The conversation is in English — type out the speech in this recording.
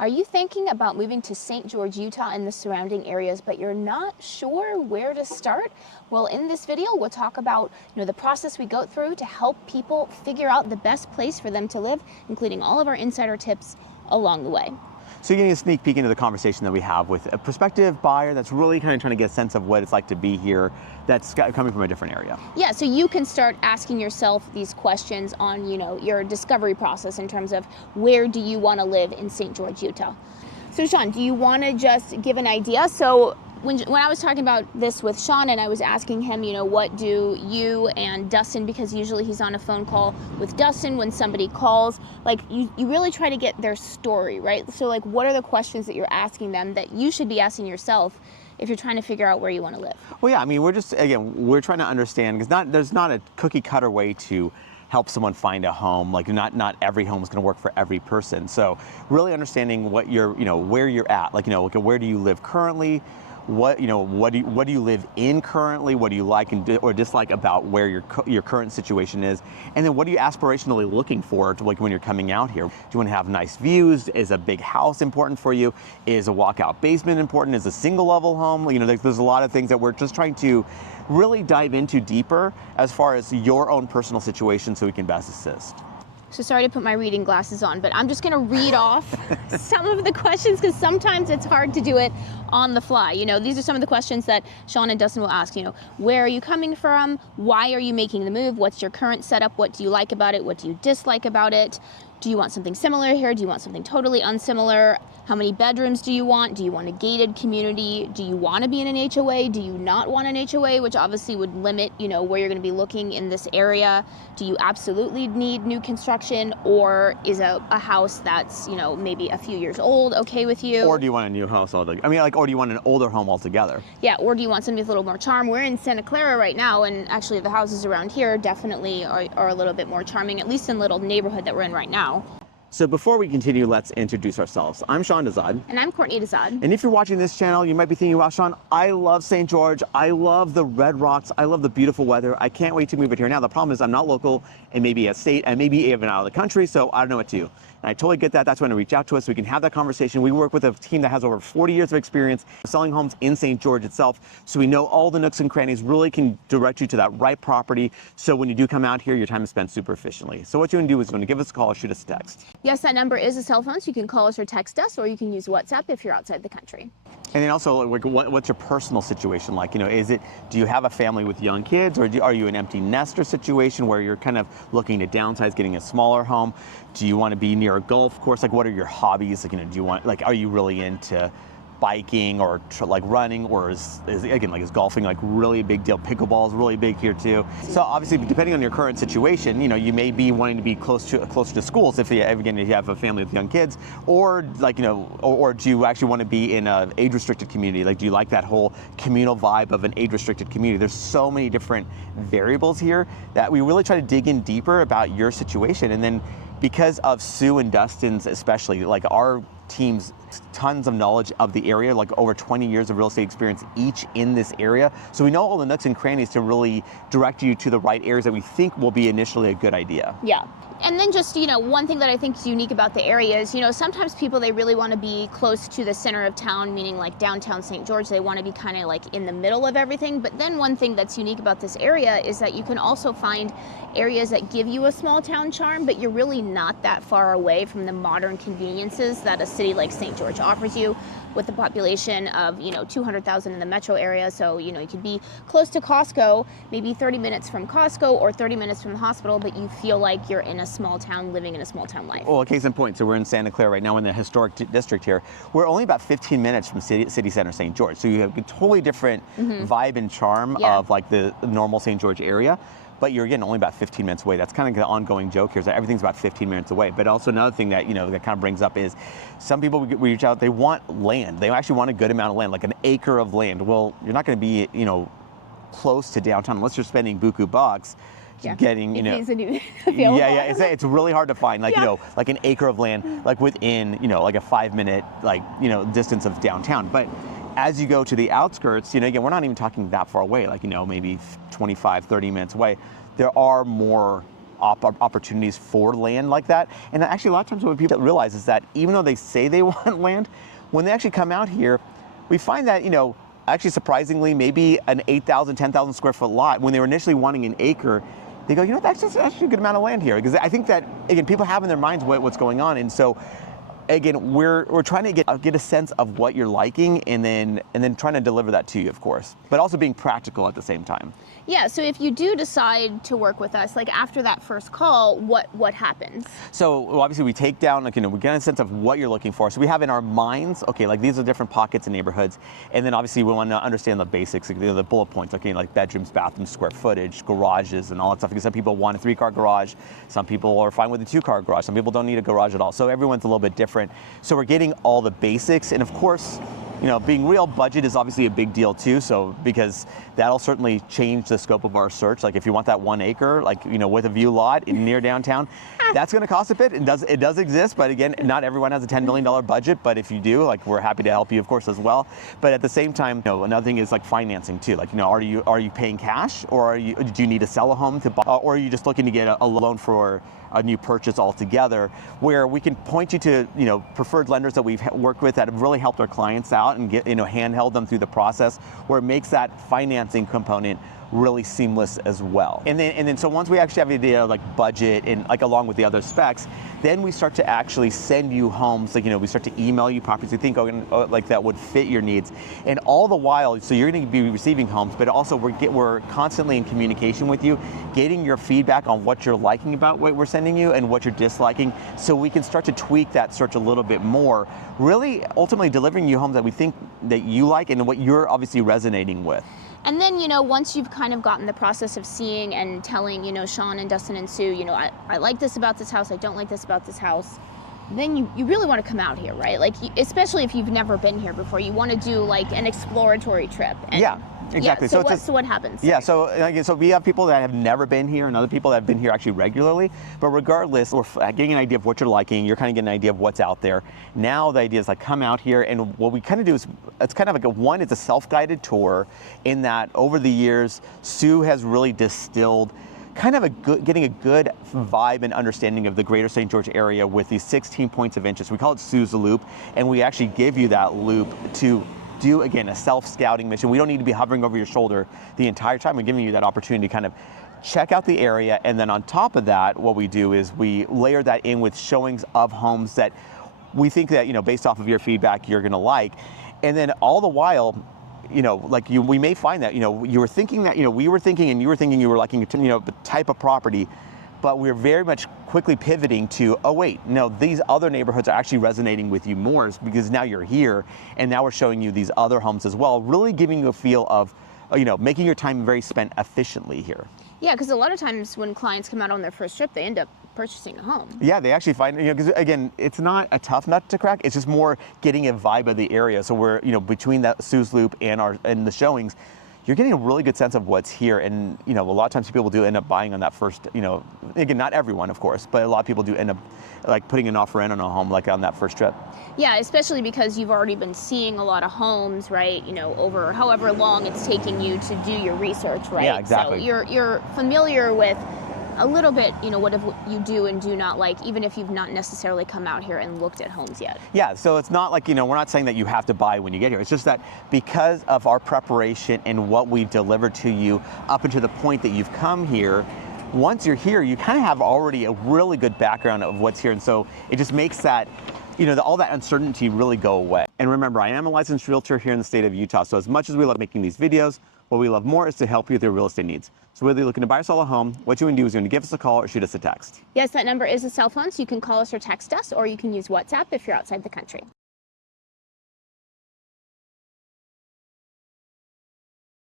Are you thinking about moving to St. George, Utah and the surrounding areas, but you're not sure where to start? Well, in this video, we'll talk about the process we go through to help people figure out the best place for them to live, including all of our insider tips along the way. So you're getting a sneak peek into the conversation that we have with a prospective buyer that's really kind of trying to get a sense of what it's like to be here, that's coming from a different area. Yeah, so you can start asking yourself these questions on, your discovery process in terms of where do you want to live in St. George, Utah. So Sean, do you want to just give an idea? So when I was talking about this with Sean and I was asking him, what do you and Dustin, because usually he's on a phone call with Dustin when somebody calls, like you really try to get their story, right? So like, what are the questions that you're asking them that you should be asking yourself if you're trying to figure out where you want to live? Well, yeah, I mean, we're trying to understand, because there's not a cookie cutter way to help someone find a home. Like not every home is going to work for every person. So really understanding what where you're at, like, where do you live currently? What do you live in currently? What do you like or dislike about where your current situation is? And then what are you aspirationally looking for when you're coming out here? Do you want to have nice views? Is a big house important for you? Is a walkout basement important? Is a single level home? There's a lot of things that we're just trying to really dive into deeper as far as your own personal situation so we can best assist. So sorry to put my reading glasses on, but I'm just going to read off some of the questions because sometimes it's hard to do it on the fly. These are some of the questions that Sean and Dustin will ask. Where are you coming from? Why are you making the move? What's your current setup? What do you like about it? What do you dislike about it? Do you want something similar here? Do you want something totally unsimilar? How many bedrooms do you want? Do you want a gated community? Do you want to be in an HOA? Do you not want an HOA, which obviously would limit, where you're going to be looking in this area? Do you absolutely need new construction, or is a house that's, maybe a few years old okay with you? Or do you want a new house altogether? Or do you want an older home altogether? Yeah, or do you want something with a little more charm? We're in Santa Clara right now, and actually the houses around here definitely are a little bit more charming, at least in the little neighborhood that we're in right now. So before we continue, let's introduce ourselves. I'm Sean Dazad. And I'm Courtney Dazad. And if you're watching this channel, you might be thinking, wow, Sean, I love St. George. I love the red rocks. I love the beautiful weather. I can't wait to move it here. Now, the problem is I'm not local and maybe a state and maybe even out of the country, so I don't know what to do. And I totally get that. That's when to reach out to us so we can have that conversation. We work with a team that has over 40 years of experience selling homes in St. George itself. So we know all the nooks and crannies, really can direct you to that right property. So when you do come out here, your time is spent super efficiently. So what you want to do is you want to give us a call or shoot us a text. Yes, that number is a cell phone, so you can call us or text us, or you can use WhatsApp if you're outside the country. And then also, what's your personal situation like? Do you have a family with young kids, or are you an empty nester situation where you're kind of looking to downsize, getting a smaller home? Do you want to be near a golf course? Like, what are your hobbies? Do you want, are you really into biking or running, or is golfing really a big deal? Pickleball is really big here too. So obviously, depending on your current situation, you may be wanting to be closer to schools if you have a family with young kids, or or do you actually want to be in an age-restricted community? Do you like that whole communal vibe of an age-restricted community? There's so many different variables here that we really try to dig in deeper about your situation, and then because of Sue and Dustin's especially, our team's tons of knowledge of the area, over 20 years of real estate experience each in this area. So we know all the nooks and crannies to really direct you to the right areas that we think will be initially a good idea. Yeah. And then just, one thing that I think is unique about the area is, sometimes people, they really want to be close to the center of town, meaning like downtown St. George. They want to be kind of in the middle of everything. But then one thing that's unique about this area is that you can also find areas that give you a small town charm, but you're really not that far away from the modern conveniences that a city like St. George offers you, with a population of 200,000 in the metro area. So you could be close to Costco, maybe 30 minutes from Costco or 30 minutes from the hospital, but you feel like you're in a small town, living in a small town life. Well, case in point, so we're in Santa Clara right now in the historic district here. We're only about 15 minutes from city center St. George, so you have a totally different vibe and charm of the normal St. George area. But you're, again, only about 15 minutes away. That's kind of the ongoing joke here, is that everything's about 15 minutes away. But also another thing that, that kind of brings up is some people we reach out, they want land. They actually want a good amount of land, like an acre of land. Well, you're not going to be, close to downtown unless you're spending buku bucks. Getting, it's really hard to find, like an acre of land, within, a 5-minute, distance of downtown. But as you go to the outskirts, again, we're not even talking that far away, maybe 25, 30 minutes away. There are more opportunities for land like that. And actually, a lot of times what people realize is that even though they say they want land, when they actually come out here, we find that, actually surprisingly, maybe an 8,000, 10,000 square foot lot, when they were initially wanting an acre, they go, that's actually a good amount of land here. Because I think that, again, people have in their minds what's going on. And so, again, we're trying to get a sense of what you're liking, and then trying to deliver that to you, of course, but also being practical at the same time. Yeah, so if you do decide to work with us, like after that first call, what happens? So obviously we take down, we get a sense of what you're looking for. So we have in our minds, okay, like these are different pockets and neighborhoods. And then obviously we want to understand the basics, the bullet points, okay, like bedrooms, bathrooms, square footage, garages, and all that stuff. Because some people want a 3-car garage. Some people are fine with a 2-car garage. Some people don't need a garage at all. So everyone's a little bit different. So we're getting all the basics. And of course, being real, budget is obviously a big deal too. So because that'll certainly change the scope of our search. Like if you want that 1 acre, with a view lot near downtown, that's going to cost a bit. It does exist, but again, not everyone has a $10 million budget. But if you do, we're happy to help you, of course, as well. But at the same time, another thing is financing too. Are you paying cash, or do you need to sell a home to buy, or are you just looking to get a loan for a new purchase altogether, where we can point you to preferred lenders that we've worked with that have really helped our clients out and get handheld them through the process, where it makes that financing component really seamless as well. And then so once we actually have the idea of budget and along with the other specs, then we start to actually send you homes. We start to email you properties we think that would fit your needs, and all the while, so you're going to be receiving homes, but also we're constantly in communication with you, getting your feedback on what you're liking about what we're sending you and what you're disliking, so we can start to tweak that search a little bit more, really ultimately delivering you homes that we think that you like and what you're obviously resonating with. And then, once you've kind of gotten the process of seeing and telling, Sean and Dustin and Sue, I like this about this house, I don't like this about this house, then you really want to come out here, right? Especially if you've never been here before, you want to do an exploratory trip. And, yeah. Exactly. Yeah, so what happens? Yeah, so we have people that have never been here and other people that have been here actually regularly. But regardless, we're getting an idea of what you're liking. You're kind of getting an idea of what's out there. Now the idea is come out here, and what we kind of do is it's kind of it's a self-guided tour, in that over the years, Sue has really distilled kind of getting a good vibe and understanding of the greater St. George area with these 16 points of interest. We call it Sue's Loop, and we actually give you that loop to do, again, a self-scouting mission. We don't need to be hovering over your shoulder the entire time. We're giving you that opportunity to kind of check out the area, and then on top of that, what we do is we layer that in with showings of homes that we think that, based off of your feedback, you're gonna like. And then all the while, we may find that, you were thinking that, we were thinking and you were thinking you were liking, the type of property, but we're very much quickly pivoting to, oh wait, no, these other neighborhoods are actually resonating with you more, because now you're here, and now we're showing you these other homes as well, really giving you a feel of, making your time very spent efficiently here. Yeah, because a lot of times when clients come out on their first trip, they end up purchasing a home. Yeah, they actually find, because again, it's not a tough nut to crack, it's just more getting a vibe of the area. So we're, between that Sue's Loop and the showings, you're getting a really good sense of what's here. And, a lot of times people do end up buying on that first, again, not everyone, of course, but a lot of people do end up putting an offer in on a home on that first trip. Yeah, especially because you've already been seeing a lot of homes, right? Over however long it's taking you to do your research, right? Yeah, exactly. So you're familiar with a little bit, what you do and do not like, even if you've not necessarily come out here and looked at homes yet. Yeah, so it's not we're not saying that you have to buy when you get here. It's just that because of our preparation and what we delivered to you up until the point that you've come here, once you're here, you kind of have already a really good background of what's here. And so it just makes that, all that uncertainty really go away. And remember, I am a licensed realtor here in the state of Utah. So as much as we love making these videos, what we love more is to help you with your real estate needs. So whether you're looking to buy or sell a home, what you can do is you're going to give us a call or shoot us a text. Yes, that number is a cell phone, so you can call us or text us, or you can use WhatsApp if you're outside the country.